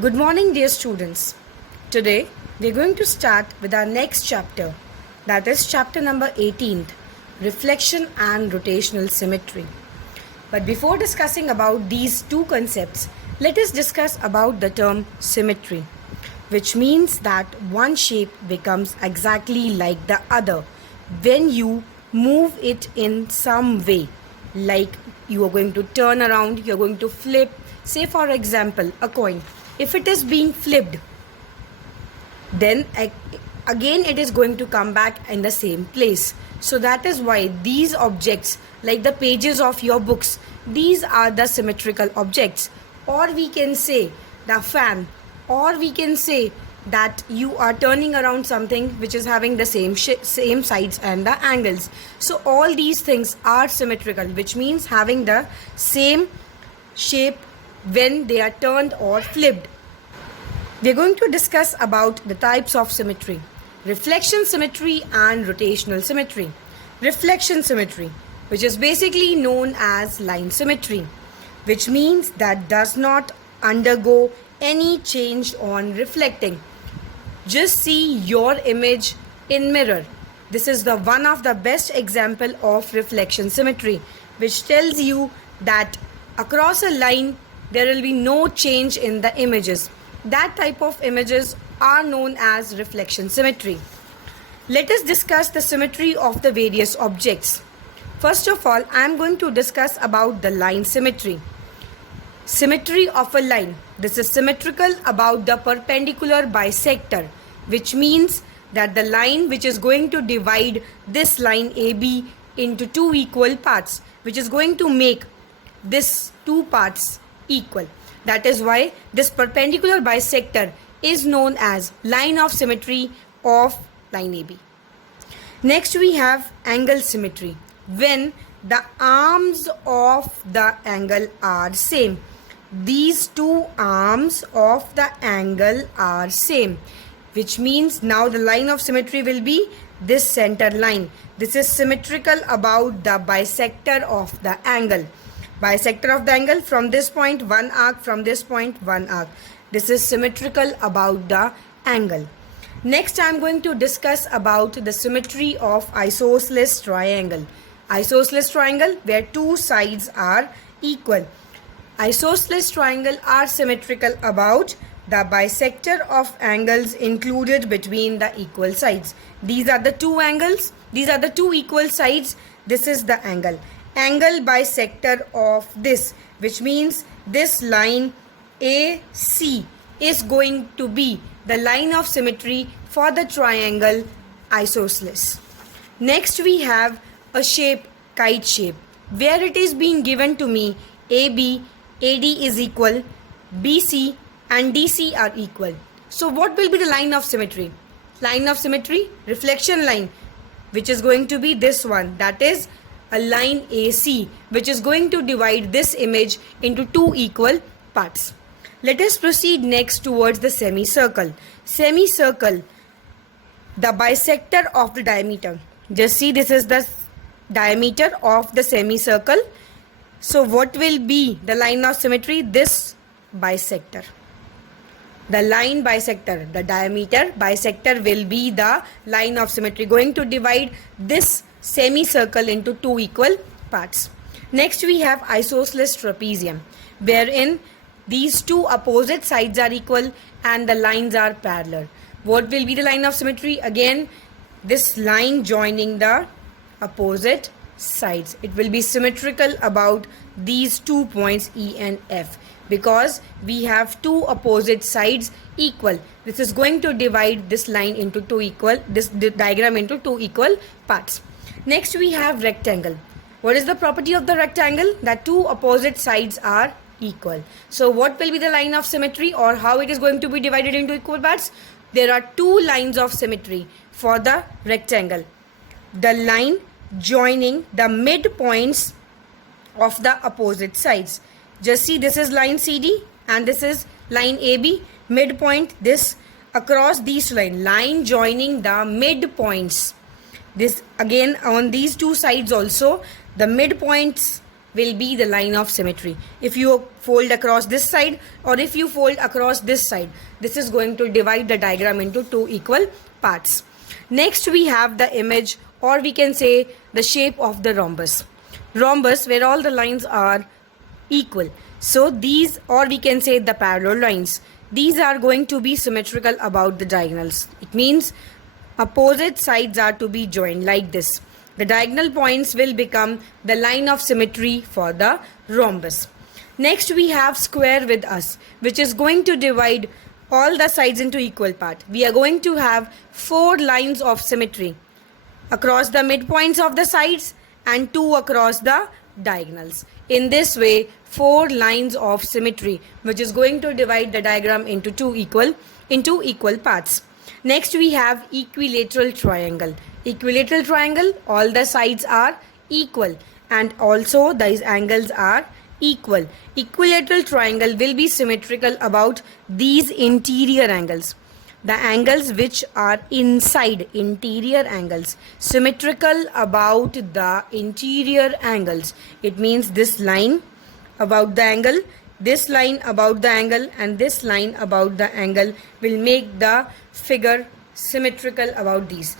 Good morning, dear students. Today we are going to start with our next chapter, that is chapter number 18, Reflection and Rotational Symmetry. But before discussing about these two concepts, let us discuss about the term symmetry, which means that one shape becomes exactly like the other when you move it in some way. Like you are going to turn around, you are going to flip, say for example, a coin. If it is being flipped, then again it is going to come back in the same place. So that is why these objects, like the pages of your books, these are the symmetrical objects. Or we can say the fan, or we can say that you are turning around something which is having the same sides and the angles. So all these things are symmetrical, which means having the same shape when they are turned or flipped. We are going to discuss about the types of symmetry: reflection symmetry and rotational symmetry. Reflection symmetry, which is basically known as line symmetry, which means that does not undergo any change on reflecting. Just see your image in mirror. This is the one of the best example of reflection symmetry, which tells you that across a line there will be no change in the images. That type of images are known as reflection symmetry. Let us discuss the symmetry of the various objects. First of all, I am going to discuss about the line symmetry. Symmetry of a line. This is symmetrical about the perpendicular bisector, which means that the line which is going to divide this line AB into two equal parts, which is going to make this two parts equal. That is why this perpendicular bisector is known as line of symmetry of line AB. Next we have angle symmetry, when the arms of the angle are same. These two arms of the angle are same, which means now the line of symmetry will be this center line. This is symmetrical about the bisector of the angle. Bisector of the angle, from this point one arc, from this point one arc. This is symmetrical about the angle. Next I am going to discuss about the symmetry of isosceles triangle. Isosceles triangle, where two sides are equal. Isosceles triangle are symmetrical about the bisector of angles included between the equal sides. These are the two angles, these are the two equal sides, this is the angle. Angle bisector of this, which means this line AC is going to be the line of symmetry for the triangle isosceles. Next we have a shape, kite shape, where it is being given to me AB, AD is equal, BC and DC are equal. So what will be the line of symmetry? Line of symmetry, reflection line, which is going to be this one, that is a line AC, which is going to divide this image into two equal parts. Let us proceed next towards the semicircle. Semicircle, the bisector of the diameter. Just see, this is the diameter of the semicircle. So what will be the line of symmetry? This bisector. The line bisector, the diameter bisector will be the line of symmetry, going to divide this semicircle into two equal parts. Next we have isosceles trapezium, wherein these two opposite sides are equal and the lines are parallel. What will be the line of symmetry? Again, this line joining the opposite sides. It will be symmetrical about these 2 points E and F, because we have two opposite sides equal. This is going to divide this line into two equal, this diagram into two equal parts. Next we have rectangle. What is the property of the rectangle? That two opposite sides are equal. So what will be the line of symmetry, or how it is going to be divided into equal parts? There are two lines of symmetry for the rectangle. The line joining the midpoints of the opposite sides. Just see, this is line CD and this is line AB. Midpoint, this across these two lines, line joining the midpoints. This again on these two sides also, the midpoints will be the line of symmetry. If you fold across this side or if you fold across this side, this is going to divide the diagram into two equal parts. Next we have the image, or we can say the shape of the rhombus. Rhombus, where all the lines are equal. So these, or we can say the parallel lines, these are going to be symmetrical about the diagonals. It means opposite sides are to be joined like this. The diagonal points will become the line of symmetry for the rhombus. Next we have square with us, which is going to divide all the sides into equal part. We are going to have 4 lines of symmetry across the midpoints of the sides and 2 across the diagonals. In this way, 4 lines of symmetry, which is going to divide the diagram into two equal parts. Next we have equilateral triangle. Equilateral triangle, all the sides are equal and also these angles are equal. Equilateral triangle will be symmetrical about these interior angles. The angles which are inside, interior angles, symmetrical about the interior angles. It means this line about the angle, this line about the angle and this line about the angle will make the figure symmetrical about these.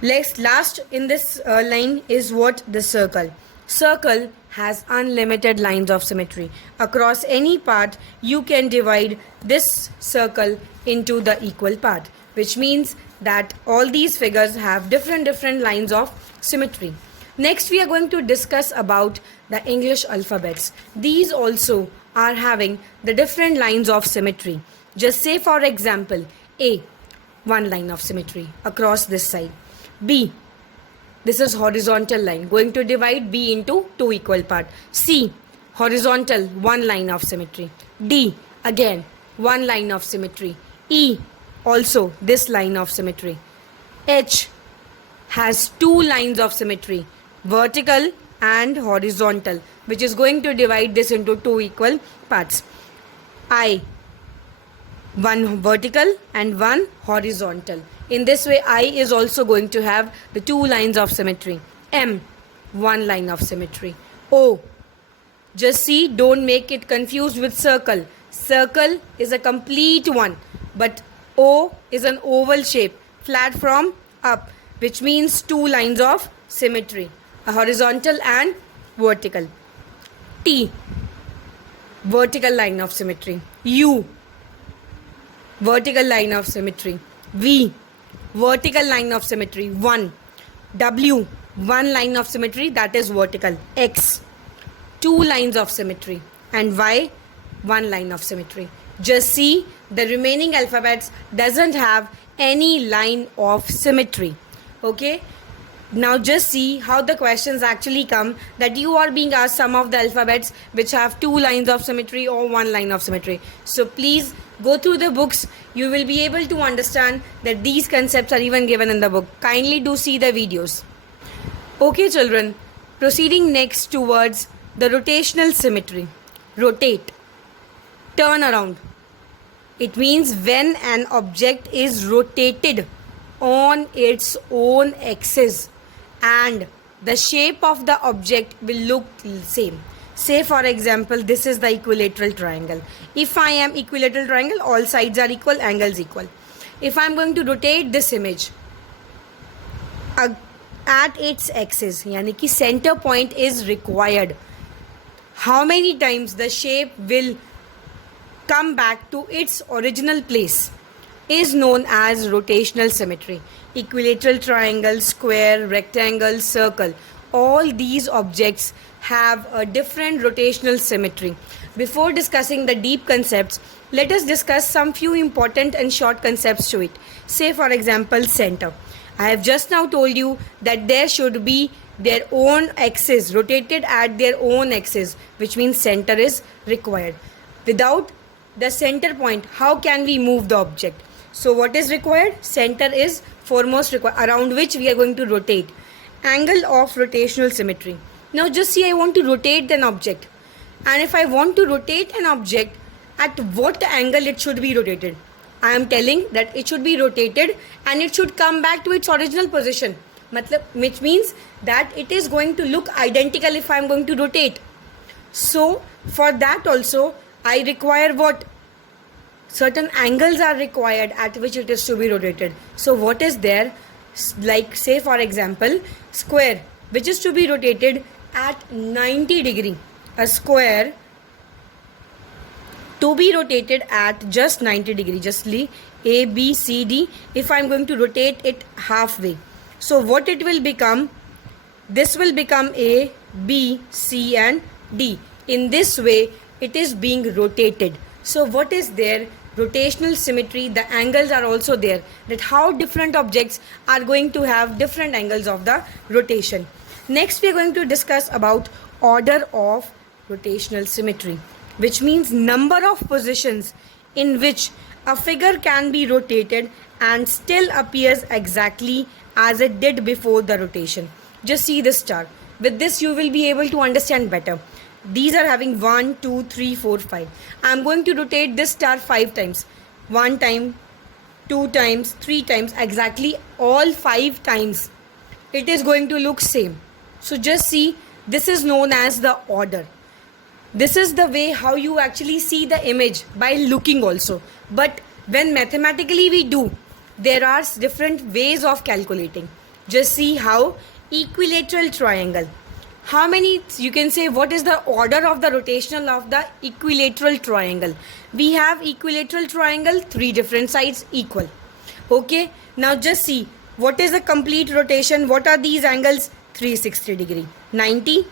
Last in this line is what? The circle. Circle has unlimited lines of symmetry. Across any part, you can divide this circle into the equal part, which means that all these figures have different lines of symmetry. Next, we are going to discuss about the English alphabets. These also are having the different lines of symmetry. Just say for example, A, one line of symmetry across this side. B, this is horizontal line, going to divide B into two equal parts. C, horizontal, one line of symmetry. D, again, one line of symmetry. E, also this line of symmetry. H has two lines of symmetry, vertical and horizontal, which is going to divide this into two equal parts. I, one vertical and one horizontal. In this way, I is also going to have the two lines of symmetry. M, one line of symmetry. O, just see, don't make it confused with circle. Circle is a complete one, but O is an oval shape, flat from up, which means two lines of symmetry, a horizontal and vertical. T, vertical line of symmetry. U, vertical line of symmetry. V, vertical line of symmetry, 1. W, one line of symmetry, that is vertical. X, two lines of symmetry. And Y, one line of symmetry. Just see, the remaining alphabets doesn't have any line of symmetry. Okay? Now just see how the questions actually come, that you are being asked some of the alphabets which have two lines of symmetry or one line of symmetry. So please go through the books. You will be able to understand that these concepts are even given in the book. Kindly do see the videos. Okay children, proceeding next towards the rotational symmetry. Rotate, turn around. It means when an object is rotated on its own axis and the shape of the object will look same. Say for example, this is the equilateral triangle. If I am equilateral triangle, all sides are equal, angles equal. If I am going to rotate this image at its axis, yani ki center point is required, how many times the shape will come back to its original place is known as rotational symmetry. Equilateral triangle, square, rectangle, circle, all these objects have a different rotational symmetry. Before discussing the deep concepts, let us discuss some few important and short concepts to it. Say for example, center. I have just now told you that there should be their own axis, rotated at their own axis, which means center is required. Without the center point, how can we move the object? So what is required? Center is foremost required, around which we are going to rotate. Angle of rotational symmetry. Now just see, I want to rotate an object. And if I want to rotate an object, at what angle it should be rotated? I am telling that it should be rotated and it should come back to its original position. which means that it is going to look identical if I am going to rotate. So for that also I require what? Certain angles are required at which it is to be rotated. So what is there? Like say for example, square which is to be rotated at 90 degree. A square to be rotated at just 90 degree. Just leave A, B, C, D. If I am going to rotate it halfway. So what it will become? This will become A, B, C and D. In this way it is being rotated. So what is there? Rotational symmetry. The angles are also there, that how different objects are going to have different angles of the rotation. Next we are going to discuss about order of rotational symmetry, which means number of positions in which a figure can be rotated and still appears exactly as it did before the rotation. Just see this chart. With this you will be able to understand better. These are having 1, 2, 3, 4, 5. I am going to rotate this star 5 times. 1 time, 2 times, 3 times, exactly all 5 times. It is going to look same. So just see, this is known as the order. This is the way how you actually see the image by looking also. But when mathematically we do, there are different ways of calculating. Just see how equilateral triangle. How many, you can say, what is the order of the rotational of the equilateral triangle? We have equilateral triangle, 3 different sides equal. Okay, now just see, what is the complete rotation? What are these angles? 360 degree, 90,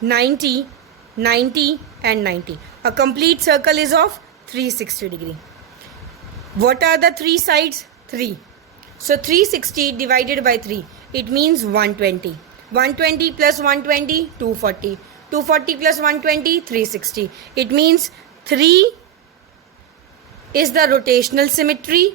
90, 90 and 90. A complete circle is of 360 degree. What are the 3 sides? 3. So 360 divided by 3, it means 120. 120 plus 120, 240. 240 plus 120, 360. It means 3 is the rotational symmetry.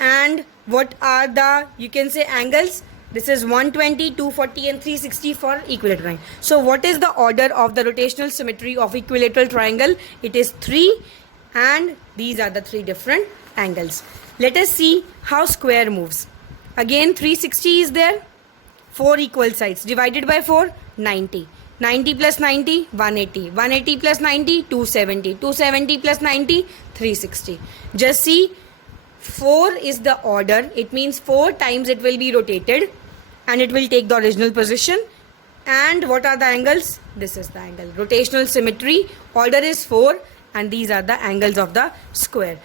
And what are the, you can say, angles? This is 120, 240 and 360 for equilateral triangle. So what is the order of the rotational symmetry of equilateral triangle? It is 3, and these are the 3 different angles. Let us see how square moves. Again 360 is there. 4 equal sides divided by 4, 90. 90 plus 90, 180. 180 plus 90, 270. 270 plus 90, 360. Just see, 4 is the order. It means 4 times it will be rotated and it will take the original position. And what are the angles? This is the angle. Rotational symmetry. Order is 4 and these are the angles of the square.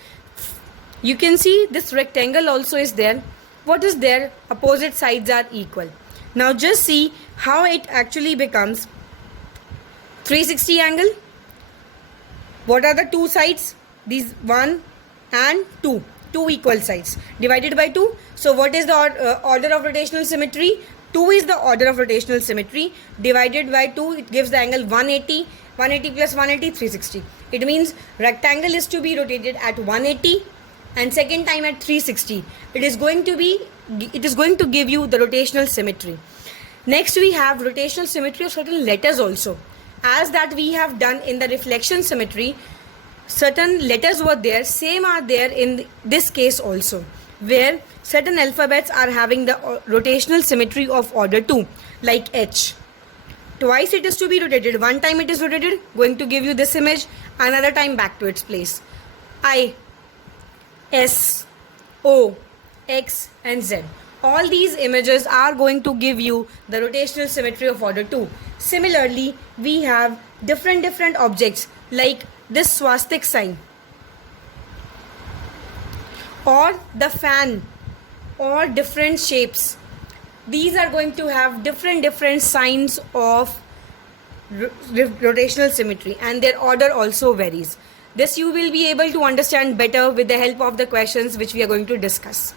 You can see this rectangle also is there. What is there? Opposite sides are equal. Now just see how it actually becomes 360 angle. What are the 2 sides? These 1 and 2. 2 equal sides divided by 2. So what is the order of rotational symmetry? 2 is the order of rotational symmetry. Divided by 2, it gives the angle 180. 180 plus 180, 360. It means rectangle is to be rotated at 180 and second time at 360. It is going to give you the rotational symmetry. Next we have rotational symmetry of certain letters also. As that we have done in the reflection symmetry, certain letters were there, same are there in this case also, where certain alphabets are having the rotational symmetry of order 2, like H. Twice it is to be rotated. One time it is rotated, going to give you this image, another time back to its place. I, S, O, X and Z. All these images are going to give you the rotational symmetry of order 2. Similarly, we have different objects like this swastik sign or the fan or different shapes. These are going to have different signs of rotational symmetry and their order also varies. This you will be able to understand better with the help of the questions which we are going to discuss.